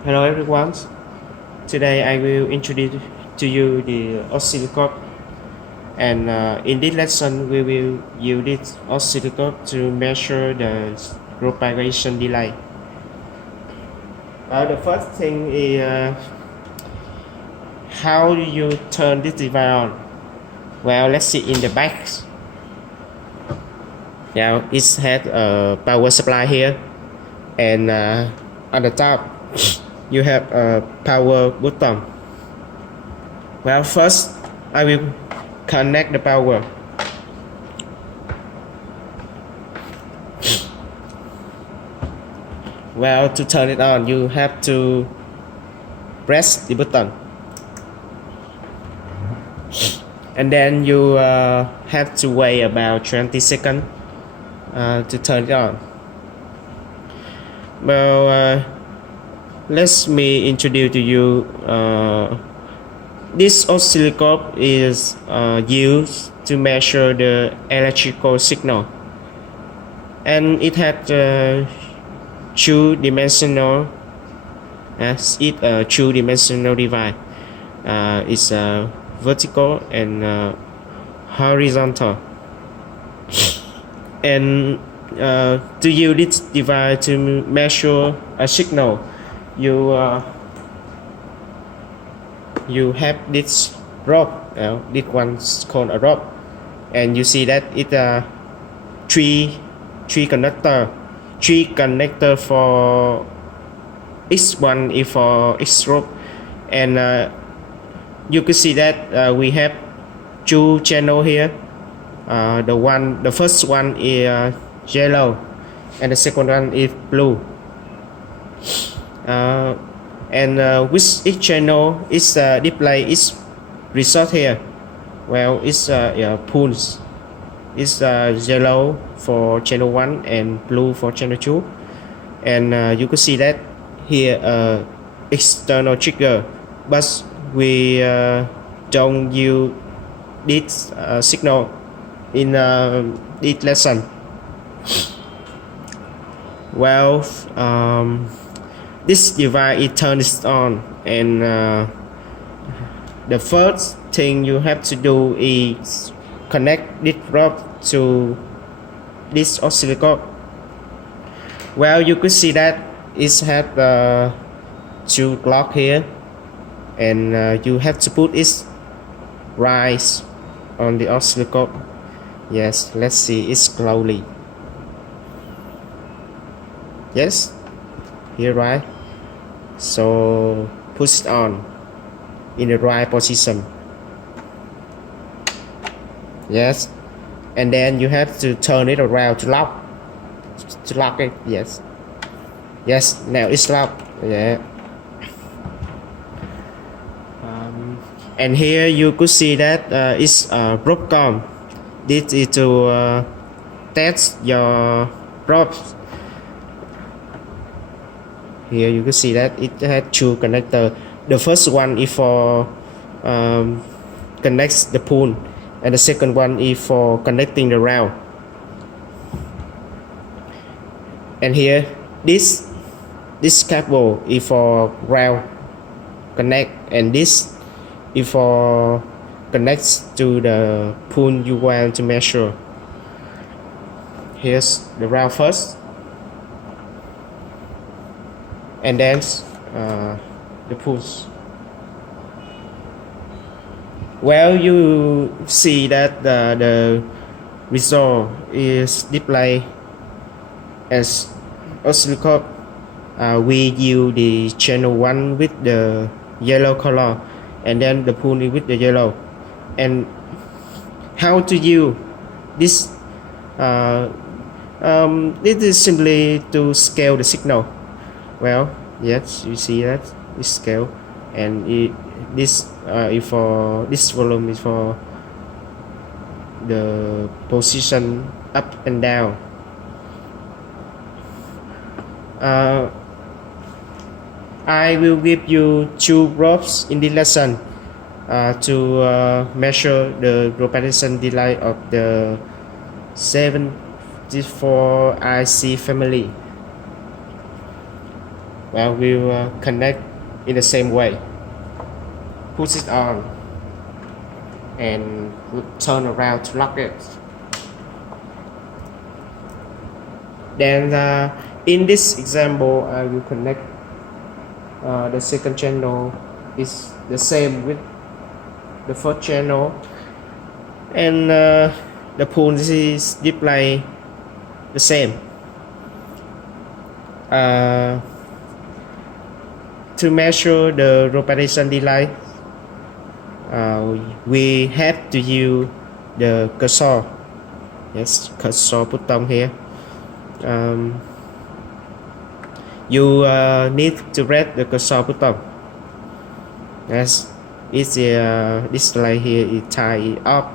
Hello everyone. Today I will introduce to you the oscilloscope, and in this lesson we will use this oscilloscope to measure the propagation delay. The first thing is how do you turn this device on? Well, let's see in the back. Now it has a power supply here, and on the top you have a power button. Well, first I will connect the power. Well, to turn it on, you have to press the button, and then you have to wait about 20 seconds to turn it on. Well, let me introduce to you. This oscilloscope is used to measure the electrical signal, and it has two-dimensional. As it a two-dimensional device. It's vertical and horizontal. And to use this device to measure a signal, you have this rope. This one's called a rope, and you see that it three connector for X1 is for X rope, and you can see that we have two channel here. The first one is yellow, and the second one is blue. And which each channel is display is result here. Well, it's pulse. It's yellow for channel 1 and blue for channel 2, and you can see that here external trigger, but we don't use this signal in this lesson. Well, this device it turns on, and the first thing you have to do is connect this rope to this oscilloscope. Well, you could see that it has two clock here, and you have to put it right on the oscilloscope. Yes, let's see it slowly. Yes, here right. So push it on in the right position. Yes, and then you have to turn it around to lock it. Yes, now it's locked. Yeah. And here you could see that it's broken. This is to test your props. Here you can see that it has two connectors. The first one is for connects the pool, and the second one is for connecting the rail. And here this cable is for rail connect, and this is for connects to the pool you want to measure. Here's the rail first, and then the pulse. Well, you see that the result is displayed as oscilloscope. We use the channel 1 with the yellow color, and then the pool with the yellow. And how to use this? This is simply to scale the signal. Well, yes, you see that it's scale, and this is for this volume is for the position up and down. I will give you two ropes in this lesson to measure the propagation delay of the 74 IC family. well, we'll connect in the same way. Push it on and turn around to lock it. Then in this example, I will connect the second channel is the same with the first channel, and the pull is display the same. To measure the propagation delay, we have to use the cursor. Yes, cursor button here. You need to press the cursor button. Yes, it's the display here is tie it up.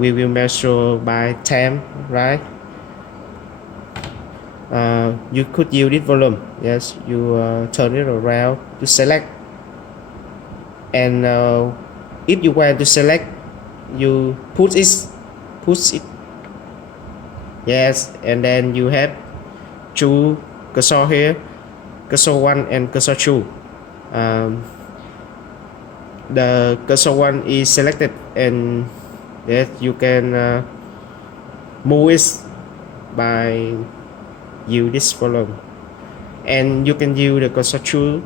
We will measure by time, right? You could use this volume. Yes, you turn it around to select, and if you want to select, you push it. Yes, and then you have two cursor here, cursor 1 and cursor 2. The cursor 1 is selected, and yes, you can move it by use this volume, and you can use the cursor 2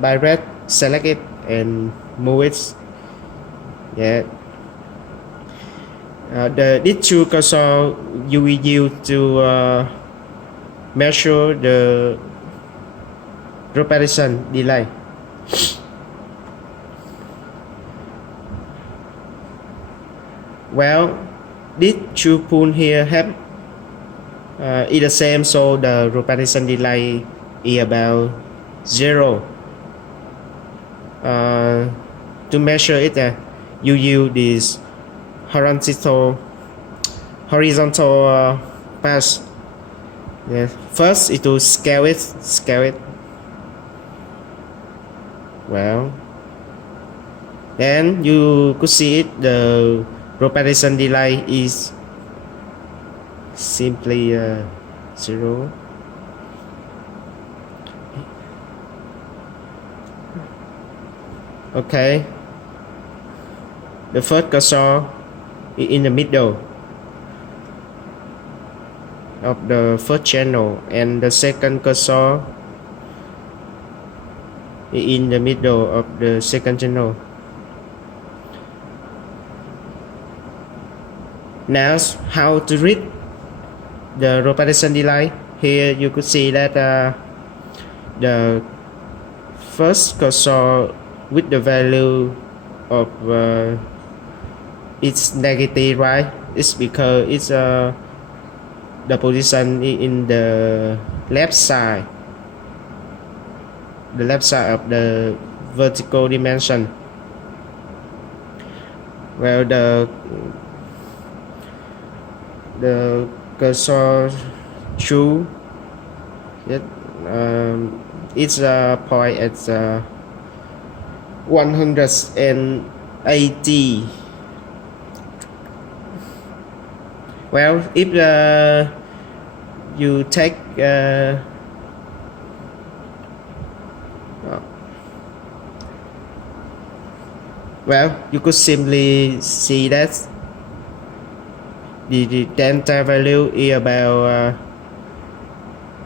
by red, select it and move it. Yeah. These two cursor you will use to measure the propagation delay. Well, these two points here have is the same, so the propagation delay is about 0. To measure it, you use this horizontal path. Yes. First, it will scale it. Well, then you could see it. The propagation delay is simply 0. Okay. The first cursor is in the middle of the first channel, and the second cursor is in the middle of the second channel. Now, how to read the propagation delay? Here you could see that the first cursor with the value of it's negative, right? It's because it's the position in the left side of the vertical dimension. Well, the cursor 2, it's a point at 180. Well, if you take well, you could simply see that the delta value is about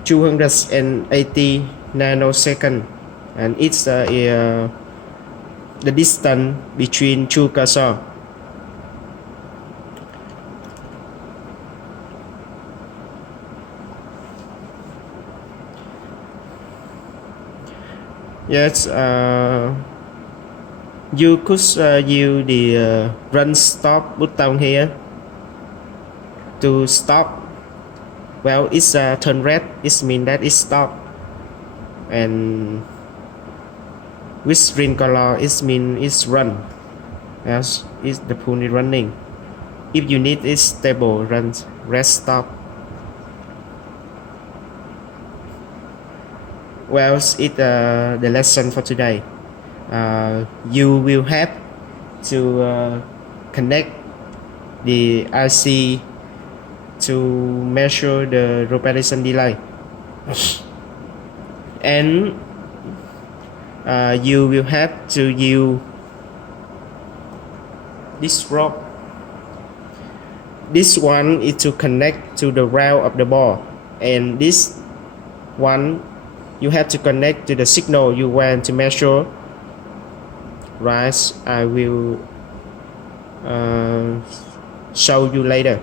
280 nanosecond, and it's the distance between two cursors. Yes, you could use the run stop button here to stop. Well, it's turn red, it means that it's stop, and with green color it means it's run. Yes, it's the pool is running. If you need it stable, run, rest stop. Well, it's the lesson for today. You will have to connect the IC to measure the propagation delay. And you will have to use this rope. This one is to connect to the rail of the ball, and this one you have to connect to the signal you want to measure. Right, I will show you later.